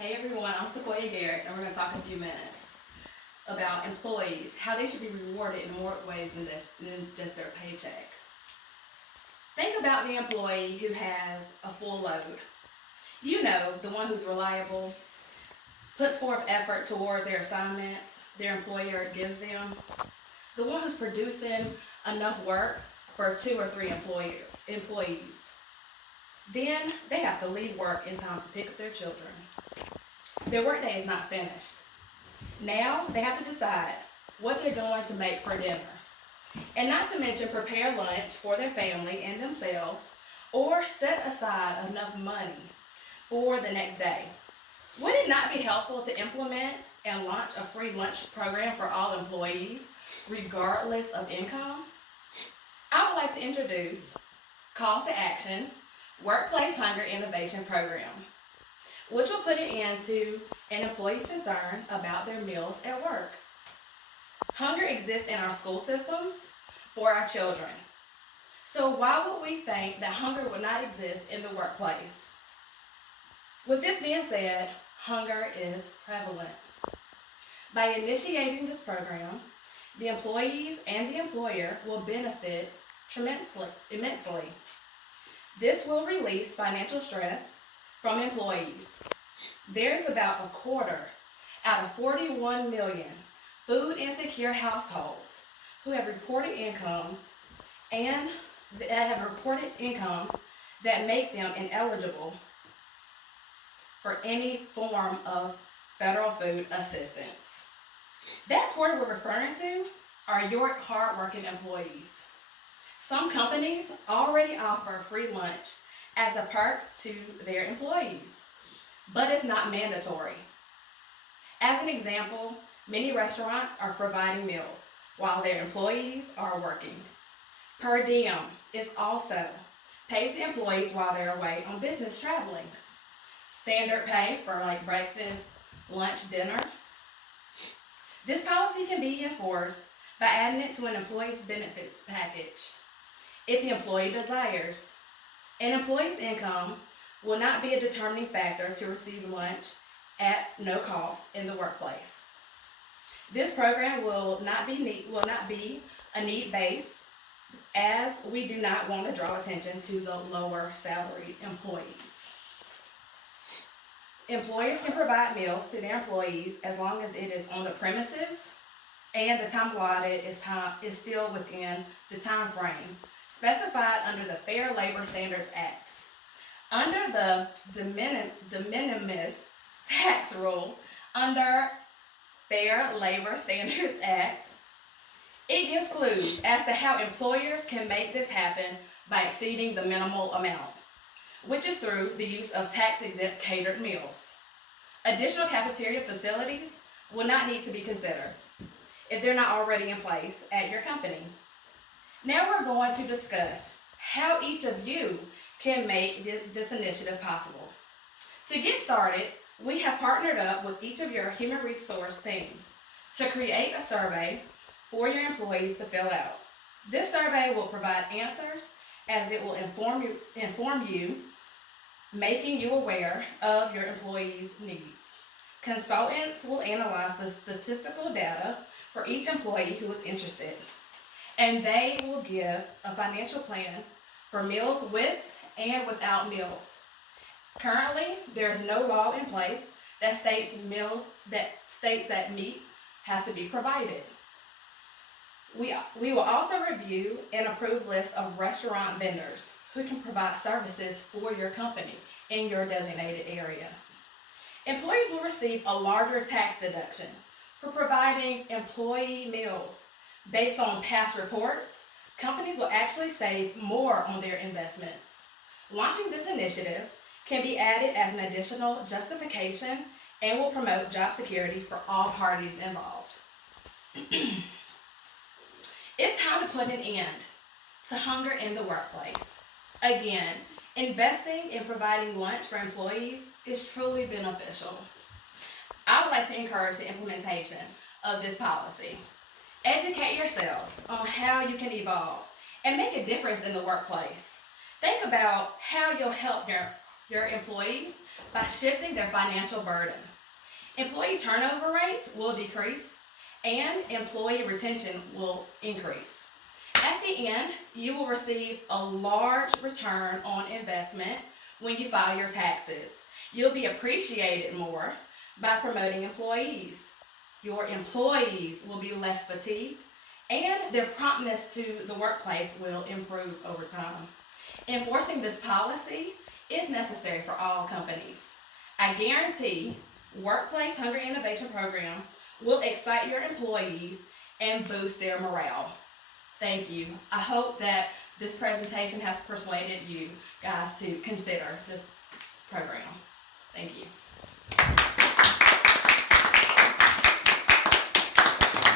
Hey everyone, I'm Sequoia Garris, and we're going to talk in a few minutes about employees, how they should be rewarded in more ways than just their paycheck. Think about the employee who has a full load. You know, the one who's reliable, puts forth effort towards their assignments their employer gives them, the one who's producing enough work for two or three employees. Then they have to leave work in time to pick up their children. Their workday is not finished. Now they have to decide what they're going to make for dinner. And not to mention prepare lunch for their family and themselves or set aside enough money for the next day. Would it not be helpful to implement and launch a free lunch program for all employees, regardless of income? I would like to introduce Call to Action Workplace Hunger Innovation Program, which will put an end to an employee's concern about their meals at work. Hunger exists in our school systems for our children. So why would we think that hunger would not exist in the workplace? With this being said, hunger is prevalent. By initiating this program, the employees and the employer will benefit immensely. This will release financial stress from employees. There's about a quarter out of 41 million food insecure households who have reported incomes that make them ineligible for any form of federal food assistance. That quarter we're referring to are your hardworking employees. Some companies already offer free lunch as a perk to their employees, but it's not mandatory. As an example, many restaurants are providing meals while their employees are working. Per diem is also paid to employees while they're away on business traveling. Standard pay for like breakfast, lunch, dinner. This policy can be enforced by adding it to an employee's benefits package. If the employee desires, an employee's income will not be a determining factor to receive lunch at no cost in the workplace. This program will not be a need-based, as we do not want to draw attention to the lower salaried employees. Employers can provide meals to their employees as long as it is on the premises and the time allotted is still within the time frame specified under the Fair Labor Standards Act. Under the de minimis tax rule under Fair Labor Standards Act, it gives clues as to how employers can make this happen by exceeding the minimal amount, which is through the use of tax-exempt catered meals. Additional cafeteria facilities will not need to be considered if they're not already in place at your company. Now we're going to discuss how each of you can make this initiative possible. To get started, we have partnered up with each of your human resource teams to create a survey for your employees to fill out. This survey will provide answers as it will inform you, making you aware of your employees' needs. Consultants will analyze the statistical data for each employee who is interested, and they will give a financial plan for meals with and without meals. Currently, there is no law in place that states that meat has to be provided. We will also review and approve lists of restaurant vendors who can provide services for your company in your designated area. Employees will receive a larger tax deduction for providing employee meals. Based on past reports, companies will actually save more on their investments. Launching this initiative can be added as an additional justification and will promote job security for all parties involved. It's time to put an end to hunger in the workplace. Again, investing in providing lunch for employees is truly beneficial. I would like to encourage the implementation of this policy. Educate yourselves on how you can evolve and make a difference in the workplace. Think about how you'll help your your employees by shifting their financial burden. Employee turnover rates will decrease and employee retention will increase. At the end, you will receive a large return on investment when you file your taxes. You'll be appreciated more by promoting employees. Your employees will be less fatigued and their promptness to the workplace will improve over time. Enforcing this policy is necessary for all companies. I guarantee Workplace Hunger Innovation Program will excite your employees and boost their morale. Thank you. I hope that this presentation has persuaded you guys to consider this program. Thank you.